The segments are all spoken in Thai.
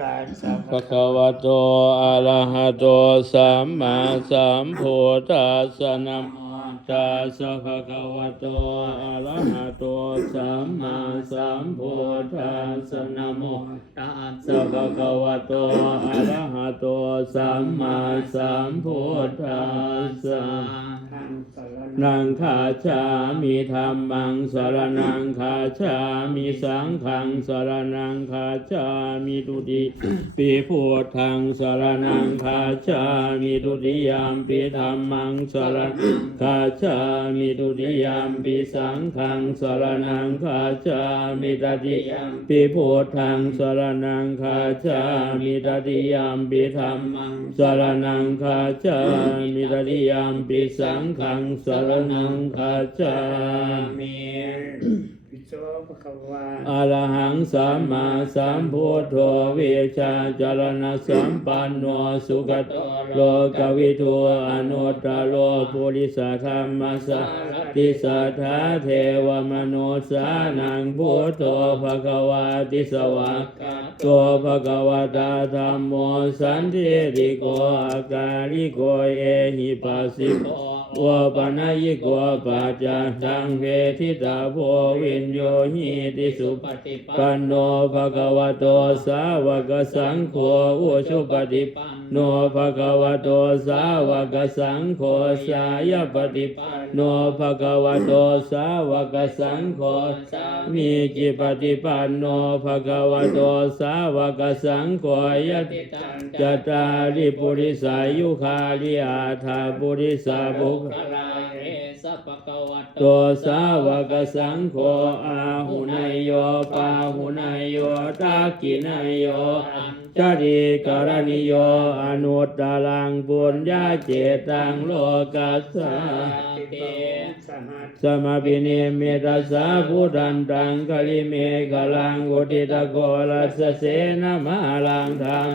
กัสสะภะคะวะโตอะระหะโตสัมมาสัมพุทธัสสะนะโม ตัสสะภะคะวะโตอะระหะโตสัมมาสัมพุทธัสสะนะโมตัสสะภะคะวะโตอะระหะโตสัมมาสัมพุทธัสสะทังสรณนังคาชามิธรรมังสารนังคาชามิสังฆังสารนังคาชามิตุติปีพุทธังสารนังคาชามิตุติยามปีธรรมังสารนังาชามิตุติยามปิสังขังสรนังคาชามิตติยามปิพุทธังสรนังคาชามิตติยามปิธรรมังสรนังคาชามิตติยามปิสังขังสรนังคาชามิ โสภควาอรหังสัมมาสัมพุทโธวิชาจารณสัมปันโนสุขตโลกวิทูอนุตตรโลปุริสธรรมสาติสัทธาเทวมโนสานังพุทโธภะคะวาติสวากขาโตภะคะวตาธรรมโมสันติริโกอาการิโกเอหิปัสสิโกวปนัยโกปัจจังเวทิตาโพวินโยหิติสุปฏิปันโนภะคะวะโตสาวกสังโฆอุชุปฏิปันโนภะคะวะโตสาวกสังโฆสายปฏิปันโนภะคะวะโตสาวกสังโฆสามีจิปฏิปันโนภะคะวะโตสาวกสังโฆยติตังจตาริปุริสายุคาริอาธาปุริสาบุคลา เรสัพพะวัตโตสาวกสังโฆอาหุนายโยปาหุนายโยตากินายโยอันจาริกรณิโยอนุตตรังปุญญาเจตังโลกัสสะสมาปิเนเมตัสสะพุทันตังกลิเมกลังอุทิตโกลัสสเสนมาลังธรรม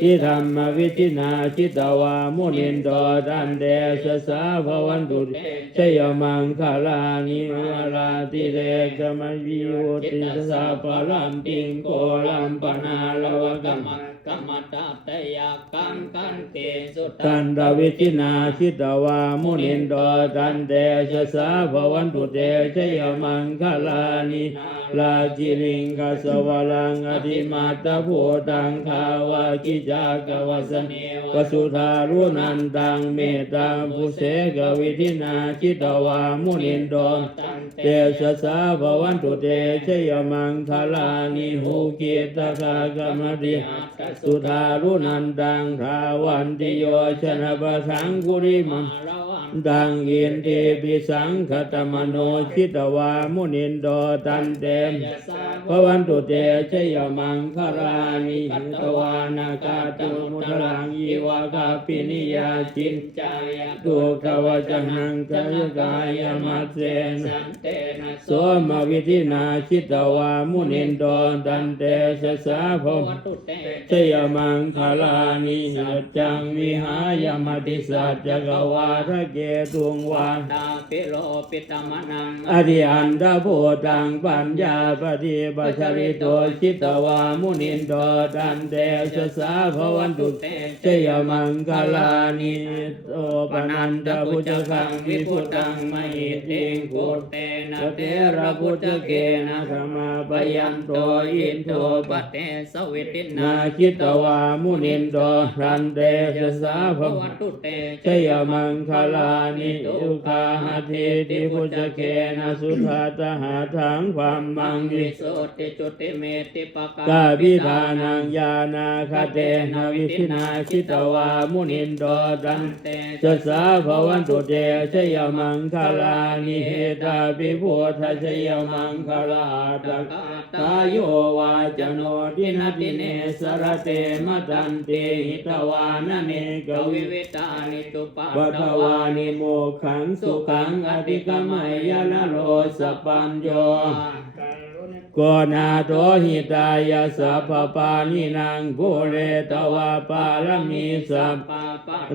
ทิธรรมวิธินาชิตวามุนินโตตันเดสสะภวันตุเชยมังคลานิวราติเรกมวิโยติสสะปะลัมปิงโกลัมปนาลวกัมมะกรรมตัตยากังกันเตสุตันดาวิจินาชิตวามุนินโดตันเดชะสาภวันตุเตชยมังคลานิลาจิลิงกสวลังอธิมาตาภูตังคาวากิจากวสเนวสุธารุนันตังเมตตาภูเสกวิธินาชิตวามุนินโดตันเตชะสาภวันตุเตชยมังคลานิหูเกิตคากรรมตสุธารุนันดังทาวันติโยชนะปะสังกุริมัง ดังอินทิปิสังคตมโนชิตวามุนินโดตันเตมพระวันตุเตชยมังคารานิหิตวานาคาตุมุทลังยีวากาปินิยาจินจายตุขวจนังกายกายมัสเสนสันเตนะโสมวิธินาชิตวามุนินโดตันเตชะสาภวัตตุเตชยมังคลานิสัจจังมิหายมติสัจจกวาทะเกตุงวาดาปิโลปิตมนังอธิอันตโพตังปัญญาปฏิปัชริโตชิตวามุนินโตตันเตชะสาภวันตุเตชยมังคลานิโตปนันตพุจคังวิพุตังมหิติงพุทเตนะสเตระพุทธเกนะธรรมาปยันโตอินโทปปะเตสวิตินานาคิตวามุนินโตรันเตชะสาภวัตตุเตชยมังคลานิทุกขาหเทติพุทธเกนะสุขาตหาทังความมังวิวิโสติจุติเมติปะกาพิธานังยานาคเตนะวิธินาคิตวามุนินโตตันเตจะสาภวันตุเตชยมังคลานิเหตาปิพุทธชยมังคลาตกตายโยวาจโนทินติเนสรเตมตันเตหิตวานเนกกวิวิวิตานิตุปาปัทวานิโมขังสุขังอธิกมัยยนะโรสปัญโย การุณิโกนาโตหิตายาสัพปานินางภูเรตวาปารมีสัพปะ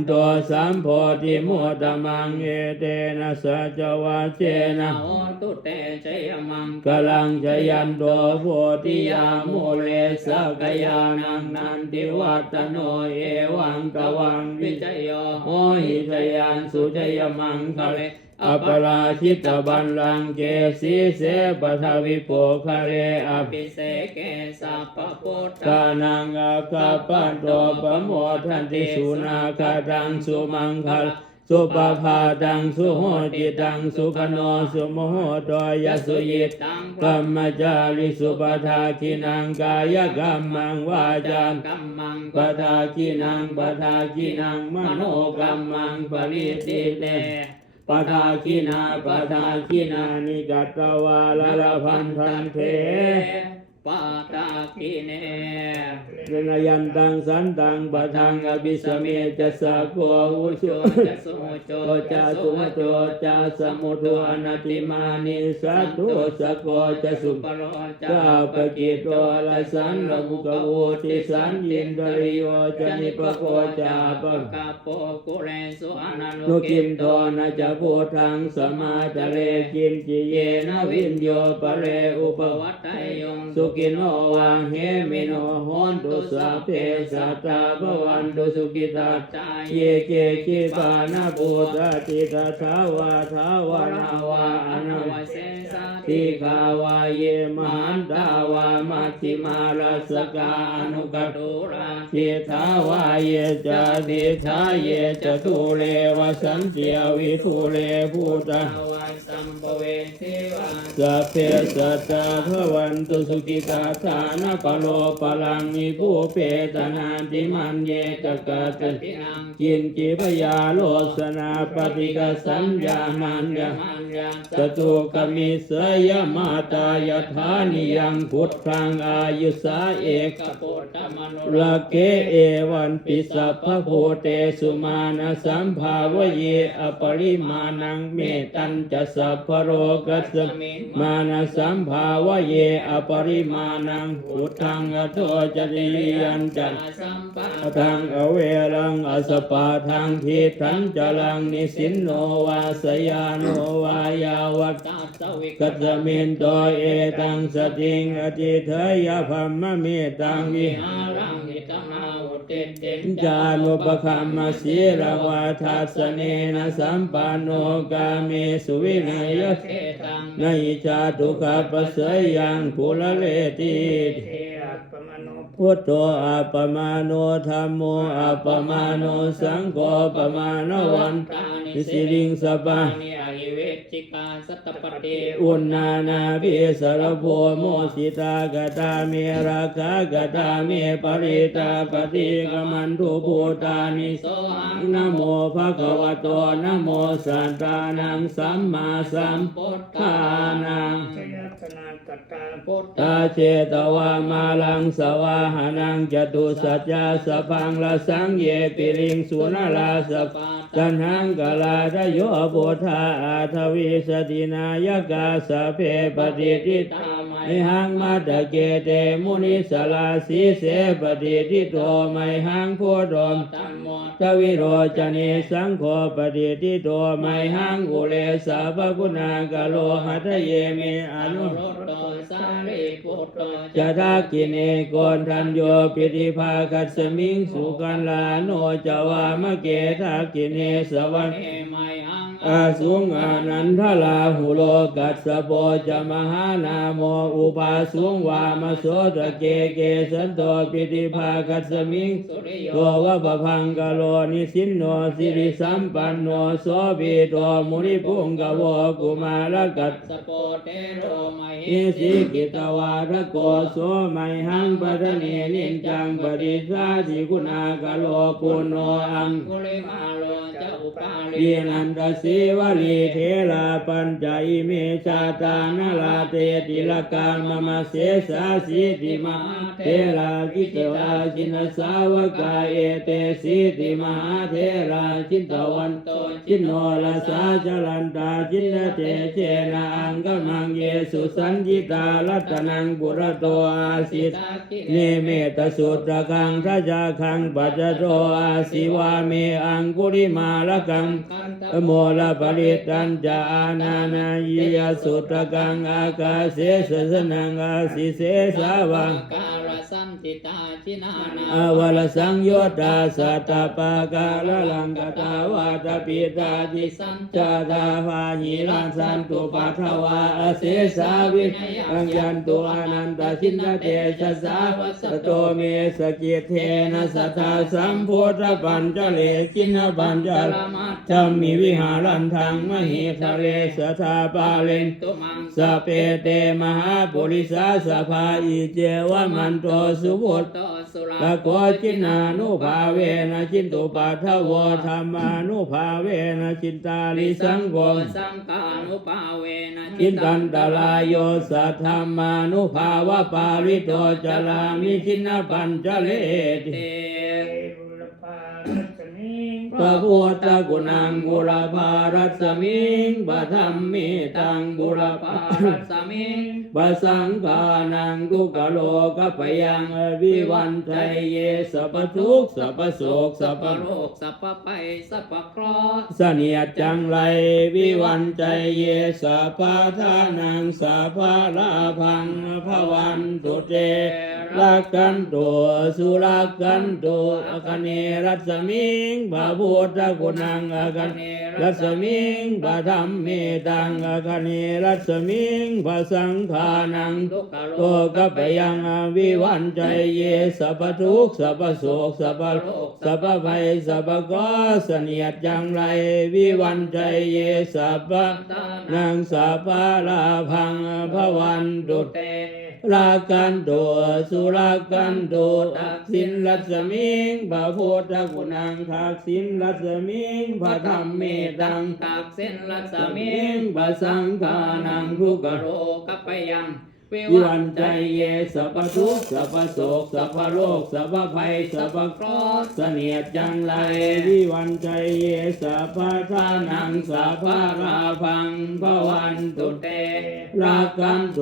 ตัวสัมโพธิมุตตมังเอเตนะสัจวาเจนะโหตุเตชยมังกลังจยันโตโพธิยามุเลสกยานังนันติวัตโนเอวังตวังวิจโยโอหิทยานสุจยมังคะทะเลเล อปราชิตบันลังเกสีเสปทวิโปคะเรอภิปิเสเกสัพพุทธานังอาคาปันโตปโมทันติสุนาคาตังสุมังคลสุปภาตังสุโหติตังสุขโนสุโมโหตยสุยิตตังกัมมจาริสุปทาคินังกายกรรมังวาจามกัมมังปทาคินังปทาคินังมโนกรรมังปริติเต ปทาคินาปทาคินานิกัตตวาลละพันธันเท ปาตาคิเนเนยันตังสันตังปะทังอภิสเมจะสะโกอุชโจโชจะสุโจโตจะสุโตจะสมุทอนาติมานิสัตตุสะโกจะสุปโรจาปกิโตละสันละมุกโวติสันยินทริโยจะนิปโกจาปะกาโปกุเรสุอนันนุกิมโตนะจะโพทังสมาจเรกิมจิเยนะวินโยปะเรอุปปวัวัตตไตยงสุกินโนวังเฮมิโนโหนตุสัพเพสัตตาภวันตุสุกิตาจายเยเกจิปานาภูตติตาทาวาทาวานาวาอนาวเสสาทิคาวาเยมันตาวามัชฌิมาราสกาอนุกัตตุราทิทาวาเยจาทิทาเยจตุเลวสันติอวิทุเลภูตา วันสัมภเวทิวาสัพเพสัตตาภวันตุสุขิตาฐานปโลปลังนิภูเปตนาติมันเยกกะตตินกินจิพยาโลสนาปฏิกสัญญามันยามันยังจตุกมิเสยมาตายธานิยังพุทธังอายุสาเอกโปตมโนละเกเอวันปิสัพพโพเตสุมาณสัมภาวเยอปริมาณังเมตัญจะสัพพะโรกัสสะมินมานะสัมภาวะเยอปริมาณังพุทธังอโตจริยันจันสัมปะทังอเวรังอสปาทังทิทันจลังนิสินโนวาสยานโนวายาวัตกัจจมินโตเอตังสติงอจิเทยพัมมะเมตังวิหาร จานุปคัมมสีรวาทัสเนนะสัมปันโนกาเมสุวินัยเทตังนอิจจาทุกขปัสสยังภูละเลติเทอัปปมโนพุทโธอัปปมาโนธรรมโมอัปปมาโนสังโฆปมาโนวันติสิริงสปะิเวจิกาสัตตปฏิอุณนานาภิสรโพโมสิตากตาเมราคากตาเมปริตาปฏิกมันทุภูตานิโสหังนะโมภะคะวะโตนะโมสัตตานังสัมมาสัมพุททานังชยตนากตาพุทตาเจตวามาลังสวาหานังจตุสัจจาสพังละสังเยปิริงสุนลาสปะตันหังกลาทโยโพธาทวิสตินายกาสเพปฏิทิตาตามยหังมาตะเกเตมุนิสลาสีเสปฏิทิโตไมหังโพดมตัมโมทวิโรจเนสังโฆปฏิทิโตไมหังอุเลสาภกุณากโลหัตเยเมออนุจะทักกินเอกนทันโยปิธิภาคัสมิงสุกันลาโนจวามะเกทักกินเอสวรรเอาสุงอานันทลาหุโลกัสสะโปจะมหานาโมอุปาสุงวามโสตะเกเกสันโตปิธิภาคัสมิงสุริโตวะปะพังกะโลนิสินโนสิริสัมปันโนโสบิโตมุนิพุงกะโวกุมารกัสสโปเตโรมัยอิสิกิตวาทโกโสไมหังปะทะเนนินจังปฏิสาธิคุณากะโลปุโนอังกุลิมาโลจะอุปาลิเยนันตเสสีวลีเทราปัญจอิเมชาตานาลาเตติลกามมาเสสาสีติมาเทรากิตวาจินสาวกาเอเตสีติมาเทราจินตวันโตจินโนลสาจรันตาจินเตเจนาอังกมังเยสุสันจิตาลัตนังบุรโตอาสิตเนเมตสุตรกังทัจจาคังปัจจโตอาสิวาเมอังกุริมาลกังโมลปริตันจาอานานายิยสุตกังอากาเสสสนังอาสิเสสาวะการสันติตาชินานาอาวลสังโยตาสัตตปากาลลังกตาวาตปิตาจิสันจาตาภาหิรังสันตุปัทวาอเสสาวิรังยันตุอนันตชินเตชะสาสโตเมสกิเทนะสัทธาสัมพุทธปัญจเลกินปัญจลธรรมิวิหารันทังมหิทะเลสทาปาเลนตุมังสเปเตมหาปุริสาสภาอิเจวมันโตสุบุตโตสุราตะโกจินานุภาเวนะจินตุปัทวะธรรมานุภาเวนะจินตาลิสังโฆสังกานุปาเวนะจินตันตลายโยสัทธรรมานุภาวะปาริโตจลามิชินปัญจเลติ พระพุทธกุณังบุรพารัสมิงบธรรมิตังบุรพาปารัรัสสมิงปะสังฆานังทุกขโลกปยังวิวันใจเยสัพพทุกข์สัพพโศกสัสัพพพพโรคสัพพไปสัพพเคราะห์เสนียดจังไรวิวันใจเยสัพพทานังสัพพลาพังพวันตุเตรักกันตัวสุรักกันตัวอคเนรัสมิงพระพุทธกุณังอกันรัสมิงพระธรรมเมตังอคเนรัสมิงพระสังฆานังทุกขโลโลกปยังวิวันใจเยสัพพทุกสัพพโศกสัพพโรคสัพพภัยสัพพก็เสนียดจังไร วิวันใจเยสัพพะนางสัพพะลาพังพระวันดุจเต รากันโตสุรากันโตทักสินรัศมิงพระพุทธกุณังทักสินรัศมิงพระธรรมเมตังตักสินรัศมิมิงพระสังฆานังทุกโรโรกัปยัง วิวันใจเยสัพพทุกสัพพโศกสัพพโรคสัพพภัยสัพพเคราะห์เสนียดจังไรวิวันใจเยสัพพทานังสัพพราพังพวันตุเตรักันโต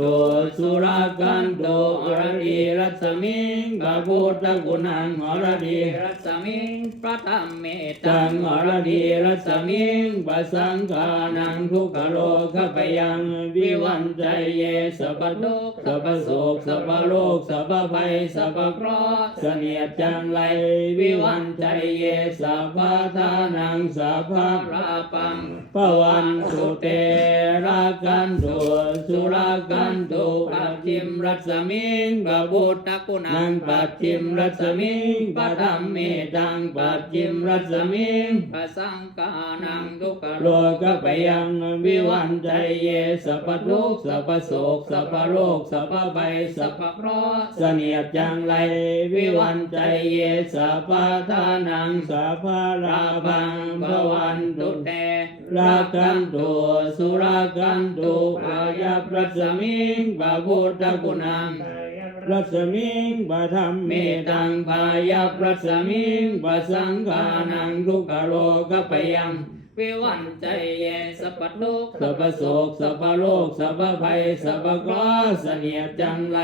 สุรักันโตอรดีรัศมิงพระพุทธกุณังอรดีรัศมิงพระธรรมเมตังอรดีรัศมิงปะสังฆานังทุกขโลกขปยังวิวันใจเยสัพพทุกข์สัพพโศกสัพพโรคสัพพภัยสัพพเคราะห์เสนียดจังไรวิวันใจเยสัพพทานังสัพพราปังปวันตุเตรักกันโตสุรักกันตปัปัจจิมรัรัศศมิงงพพระระกุณันังปัจจิมรัรัศศมิงประระธรรมเมตังปัจจิมรัรัศศมิงงพระสังฆานังทุกขโลกะปยังวิวันใจเยสัพพทุกสัพพโศกสัพพโรคสัพพภัยสัสัพพพราะเสนียดจังไรวิวันใจเยสัพพทานังสัพพราพังพวันตุเตรักันโตสุรักกันโตอายัปรัสมิงบาพุทธกุณังรัรัสมิงบาธรรมเมตังพายัปรัสมิงบาสังฆานังทุกขโลกปยัง วิวันใจเยสัพพทุกสัพพโศกสัพพโรคสัพพภัยสัพพเคราะเสนียจังไร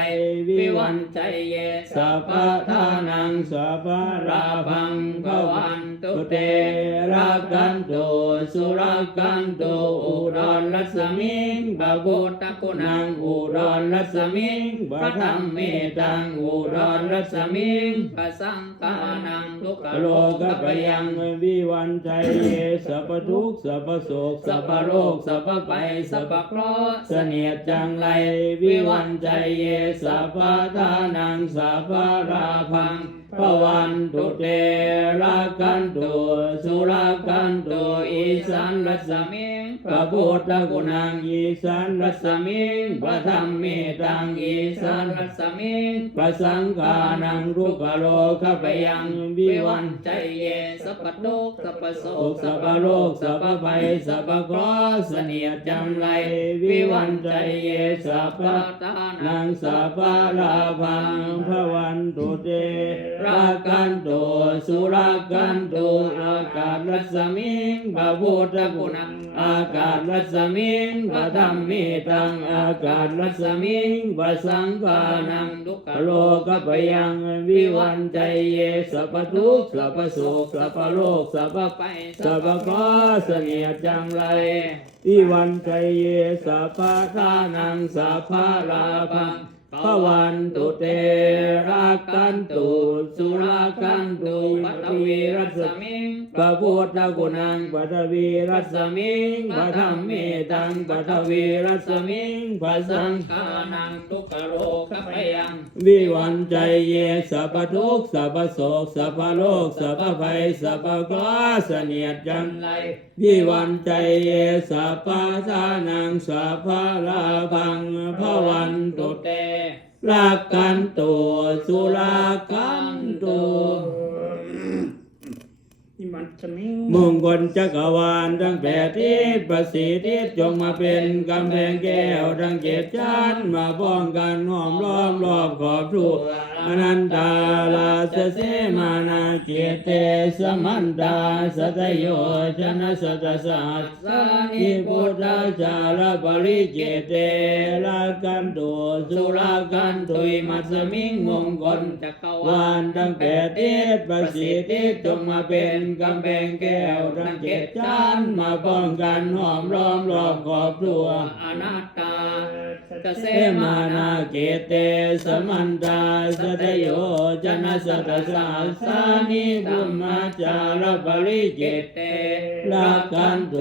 วิวันใจเยสัพพทานังสัพพราพังพวันตุเตรักกันโตสุรักกันโตอุดรรัสมิงบาพุทธกุณังอุดรรัสมิงบาธรรมเมตังอุดรรัสมิงพระสังฆานังทุกขโลกะปยังวิวันใจเยสัพทุกข์สัพพโสกสัพพโรคสัพพภัยสัสัพเคราะห์เสนียดจังไรวิวันใจเยสัพพทานังสัพพราพังพระวันตุเตรักันตุสุรักันตุอิสันรัสมี พระพุทธกุณังอีสานรัศมิงพระธรรมเมตังอีสานรัศมิงพระสังฆานังทุกโลกขปยังวิวันใจเยสัพพโลกสัพพโสสัพพโลกสัพพภัยสัพพเคราะห์เสนียจำไรวิวันใจเยสัพพปตานังสัพพะลาพังพระวันตุเตรักันโตสุรักกันโตอากาศรัศมิงพระพุทธกุณังอากาศรัศมิงพระธรรมเมตังอากาศรัศมิงพระสังฆานังทุกขโลกปยังวิวันใจเยสัพพทุกสัพพโศกสัพพโลกสัพพไปสัพพะก็เสนียจังไรวิวันใจเยสัพพะทานังสัพพลาภังพวันตุเตรักกันตุ พระพุทธกุณังปฐวีรัสมิงพระธรรมเมตังปฐวีรัสมิงพระสังฆาฆานันังงทุกขโลกไปยัง วิวันใจเยสัพพทุกข์สัพพโศกสัพพโลกสัพพภัยสัพพกลาเสนียดจังไรวิวันใจเยสัพพะทานังสัพพะลาพังพระวันตุตุเตรักกันตัวสุรากันตัวอิ มัจะมิงมงคลจักรวาลทั้งแปดทิศประสิทธิจงมาเป็นกำแพงแก้วทั้งเจ็ดชั้นมาป้องกันห้อมล้อมรอบขอบทั่ว นันตาลาสเสมานาเกเตสมันตาสตโยชนะสตสัสสานิพุทธาจารปริเจเตลากันตุสุรากันตุยมัสมิงมงคลจักรวานทั้งแปดทิศประสิทธิจงมาเป็นกำแพงแก้วทั้งเจ็ดชั้นมาป้องกันห้อมล้อมรอบขอบตัวอนัตตาจะเสมานาเกเตสมันตาสตโยจนะสตสาสานิบุมมจารปริเจเตเตลากันโต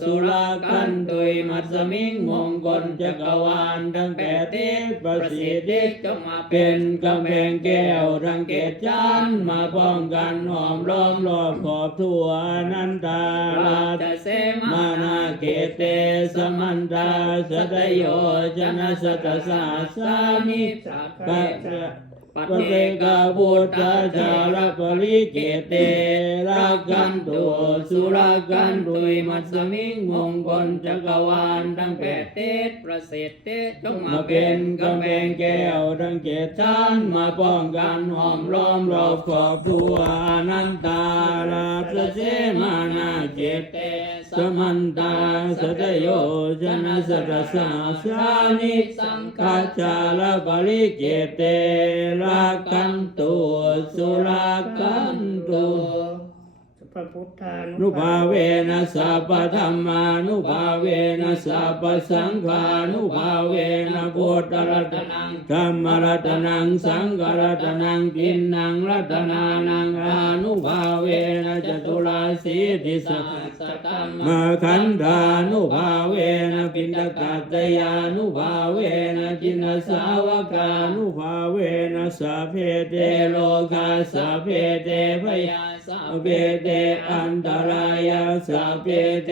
สุรากันตุยมัสมิงมงคลจักรวาลทั้งแปดทิศประสิทธิจงมาเป็นกำแพงแก้วทั้งเกศจันมาป้องกันหอมล้อมรอบขอบทั่วนันตาลาจะเสมานาเกเตสมันตาสตโยจนะสตสาสานิสักปะ ปัจเจเกกาพุทธาจารปริเกเตรักกันตัวสุรากันตุยมัสมิงมงคลจักรวาลทั้งแปดเตศประเสริฐเตศจงมามาเป็นกำแพงแก้วทั้งเกศจันมาป้องกันห้อมล้อมรอบขอบตัวอนันตาลาสเสมานาเกเตสมันตาสตโยชนะสตสาสานิสังฆาจารปริเกเตรากันตุสุรากันตุ พระพุทธานุภาเวนะสัพพธรรมานุภาเวนะสัพพสังฆานุภาเวนะพุทธรัตนังธรรมรัตนังสังฆรัตนังกินนังรัตนานังอานุภาเวนะจตุราสีทิสสตัมมาขันธานุภาเวนะปินดกัตยานุภาเวนะจินสาวกานุภาเวนะสัพเพเตโลกาสัพเพเตพยายา สัพเพเตอันตรายาสัพเพเต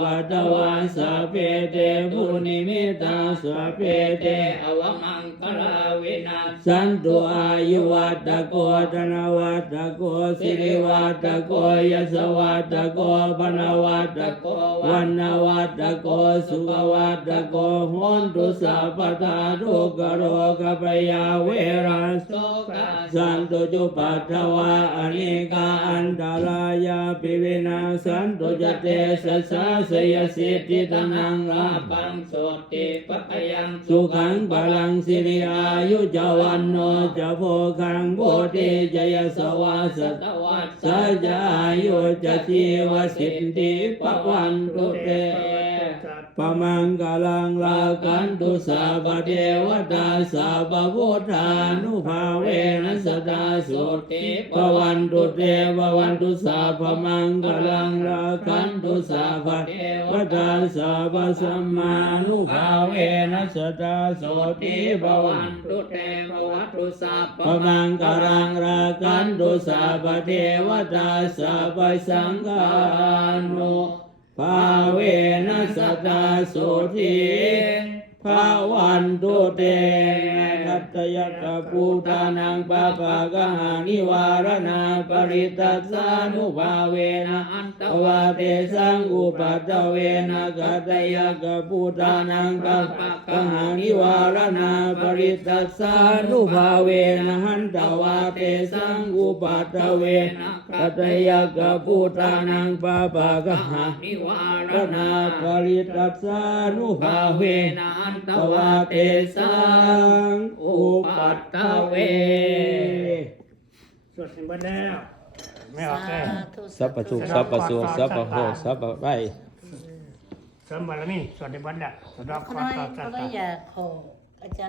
วัตวาสัพเพเตภูนิมิตาสัพเพเตอวมัง คลาวินาศสันตุอายุวัตโกธนวัตโกสิริวัตโกยสวัตโกพนวัตโกวันนวัตโกสุขวัตโกโหนตุสัพพทาทุกขโรกปยาเวรัสโสกาสันตุจุปัตถวะอนิกาอันตรายาปิวินาสันตุจเตสัสสะสยสิทธิตนังลาปัปังงโสติปะพยังสุขังพลังสิริอายุจวันโนจะโพคังโพธิจยสวาสตวัสสัจายุจะชีวสิทธิปวันตุเต ปมังกลังลากันตุสัพพเทวตาสัพพพุทธานุภาเวนัสตาสุติปวันตุเตปวันตุสัพมังกลังลากันตุสัพพเทวตาสัพพสัมมานุภาเวนัสตาสุติปวันตุเตปวัตตุสัพปมังกลังรากันตุสัพพเทวตาสัพพสังฆานุ ภภาเวนัสตตาสุทีภาวันตุเต นัตยกปูตานังปะปะกะหานิวารณาปริตัสสานุภาเวนะอันตวาเตสังอุปัตเวนะกัตยกปูตานังปะปะกะหานิวารณาปริตัสสานุภาเวนะหันตวาเตสังอุปัตเวนะกัตยกปูตานังปะปะกะหานิวารณาปริตัสสานุภาเวนะอันตวาเตสังอุอุปัปัตตตตเวเว สวดให้เบิดแล้ว ไม่ออกเลยสัพพทุกสัพพสุสัพพโหสัพพไพเสริมบารมีสวดให้เบิดแล้วสวดรอบเขาข้อน้อยต่อเขาสัตน้อยว์อยากขออาจารย์